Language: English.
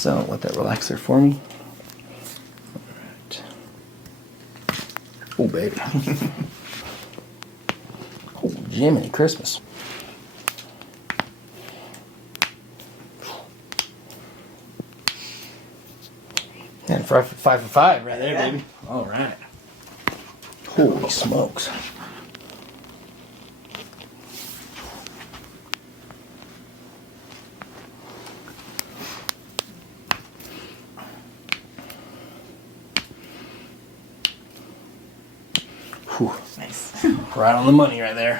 So let that relax there for me. All right. Oh, baby. Oh, Jiminy Christmas. And 5 for 5 right there, baby. All right. Holy smokes. Whew. Nice. Right on the money right there.